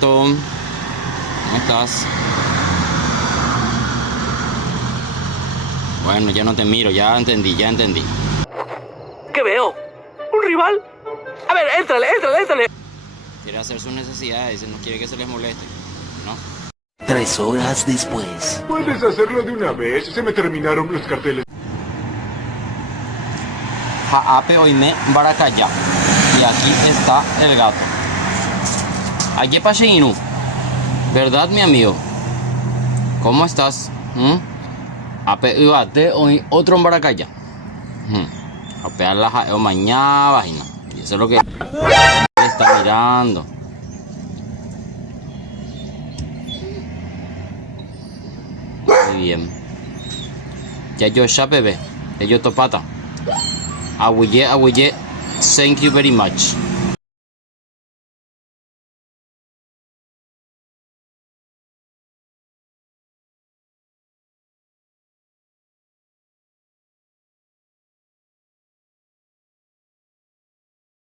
gato. ¿Cómo estás? Bueno, ya no te miro, ya entendí. ¿Qué veo? ¿Un rival? A ver, éntrale. Quiere hacer sus necesidades, no quiere que se les moleste, ¿no? 3 horas después. ¿Puedes hacerlo de una vez? Se me terminaron los carteles. Jaape oime baracaya. Y aquí está el gato. Aye Pacheinu. ¿Verdad, mi amigo? ¿Cómo estás? Ape ibate hoy otro en baracaya. Apear la jaeo mañana, vagina. Y eso es lo que está mirando. Muy bien. Ya yo ya bebé. Ya yo topata. Aguille. Thank you very much.